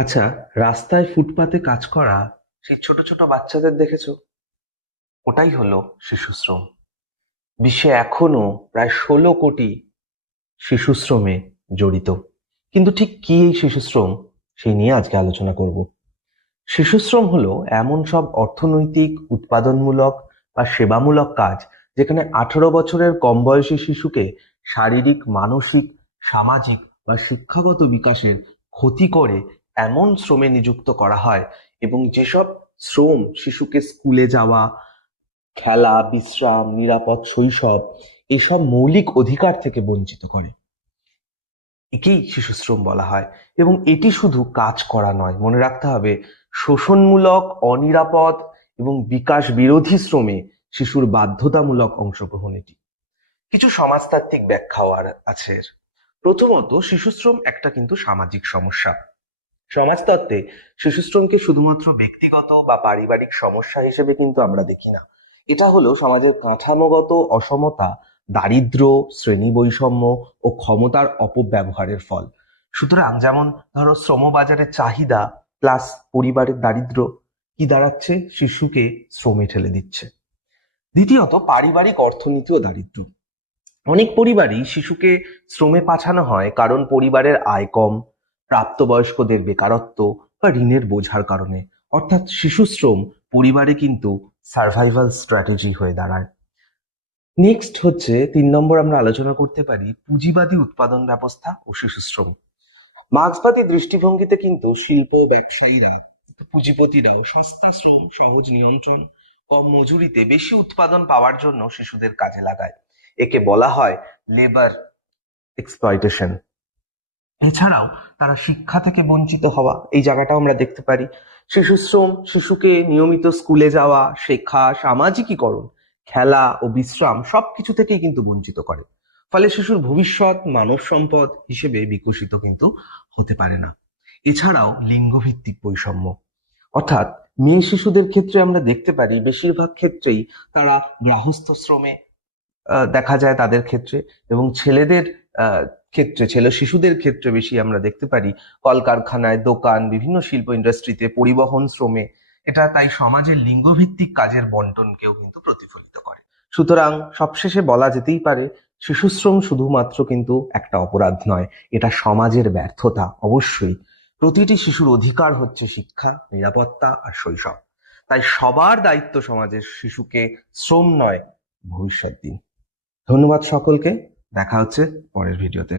আচ্ছা, রাস্তায় ফুটপাতে কাজ করা সেই ছোট ছোট বাচ্চাদের দেখেছো? ওটাই হলো শিশু শ্রম। বিশ্বে এখনো প্রায় 16 কোটি শিশু শ্রমে জড়িত। কিন্তু ঠিক কি এই শিশু শ্রম, সেই নিয়ে আজকে আলোচনা করব। শিশু শ্রম হলো এমন সব অর্থনৈতিক, উৎপাদনমূলক বা সেবামূলক কাজ যেখানে 18 বছরের কম বয়সী শিশুকে শারীরিক, মানসিক, সামাজিক বা শিক্ষাগত বিকাশের ক্ষতি করে এমন শ্রমে নিযুক্ত করা হয়, এবং যেসব শ্রম শিশুকে স্কুলে যাওয়া, খেলা, বিশ্রাম, নিরাপদ শৈশব এসব মৌলিক অধিকার থেকে বঞ্চিত করে, একেই শিশু শ্রম বলা হয়। এবং এটি শুধু কাজ করা নয়, মনে রাখতে হবে, শোষণমূলক, অনিরাপদ এবং বিকাশ বিরোধী শ্রমে শিশুর বাধ্যতামূলক অংশগ্রহণ এটি। কিছু সমাজতাত্ত্বিক ব্যাখ্যাও আছে এর। প্রথমত, শিশুশ্রম একটা কিন্তু সামাজিক সমস্যা। সমাজতত্ত্বে শিশুশ্রমকে শুধুমাত্র ব্যক্তিগত বা পারিবারিক সমস্যা হিসেবে কিন্তু আমরা দেখি না। এটা হলো সমাজের কাঠামোগত অসমতা, দারিদ্র্য, শ্রেণী বৈষম্য ও ক্ষমতার অপব্যবহারের ফল। সুতরাং যেমন ধরো, শ্রমবাজারের চাহিদা প্লাস পরিবারের দারিদ্র্য কি দাঁড়াচ্ছে? শিশুকে শ্রমে ঠেলে দিচ্ছে। দ্বিতীয়ত, পারিবারিক অর্থনীতি ও দারিদ্র্য। অনেক পরিবারই শিশুকে শ্রমে পাঠানো হয় কারণ পরিবারের আয় কম, প্রাপ্তবয়স্কদের বেকারত্ব বা ঋণের বোঝার কারণে। অর্থাৎ শিশু শ্রম পরিবারে কিন্তু সার্ভাইভাল স্ট্র্যাটেজি হয়ে দাঁড়ায়। নেক্সট হচ্ছে 3 নম্বর, আমরা আলোচনা করতে পারি পুঁজিবাদী উৎপাদন ব্যবস্থা ও শিশু শ্রম। মার্ক্সবাদী দৃষ্টিভঙ্গিতে কিন্তু শিল্প ব্যবসায়ীরা, পুঁজিপতিরাও সস্তা শ্রম, সহজ নিয়ন্ত্রণ, কম মজুরিতে বেশি উৎপাদন পাওয়ার জন্য শিশুদের কাজে লাগায়। একে বলা হয় লেবার এক্সপ্লয়টেশন। এছাড়াও তারা শিক্ষা থেকে বঞ্চিত হওয়া, এই জায়গাটাও আমরা দেখতে পারি। শিশু শ্রম শিশুকে নিয়মিত স্কুলে যাওয়া, শেখা, সামাজিকীকরণ, খেলা ও বিশ্রাম সবকিছু থেকেই কিন্তু বঞ্চিত করে। ফলে শিশুর ভবিষ্যৎ মানব সম্পদ হিসেবে বিকশিত কিন্তু হতে পারে না। এছাড়াও লিঙ্গভিত্তিক বৈষম্য, অর্থাৎ মেয়ে শিশুদের ক্ষেত্রে আমরা দেখতে পারি বেশিরভাগ ক্ষেত্রেই তারা গৃহস্থ শ্রমে দেখা যায় তাদের ক্ষেত্রে, এবং ছেলেদের ক্ষেত্রে, ছেলে শিশুদের ক্ষেত্রে বেশি আমরা দেখতে পারি কলকারখানায়, দোকান, বিভিন্ন শিল্প ইন্ডাস্ট্রিতে, পরিবহন শ্রমে। এটা তাই সমাজের লিঙ্গভিত্তিক কাজের বন্টনকেও কিন্তু প্রতিফলিত করে। সুতরাং সবশেষে বলা যেতেই পারে, শিশুশ্রম শুধুমাত্র কিন্তু একটা অপরাধ নয়, এটা সমাজের ব্যর্থতা। অবশ্যই প্রতিটি শিশুর অধিকার হচ্ছে শিক্ষা, নিরাপত্তা আর শৈশব। তাই সবার দায়িত্ব সমাজের শিশুকে শ্রম নয়, ভবিষ্যৎ দিন। ধন্যবাদ সকলকে। দেখা হচ্ছে পরের ভিডিওতে।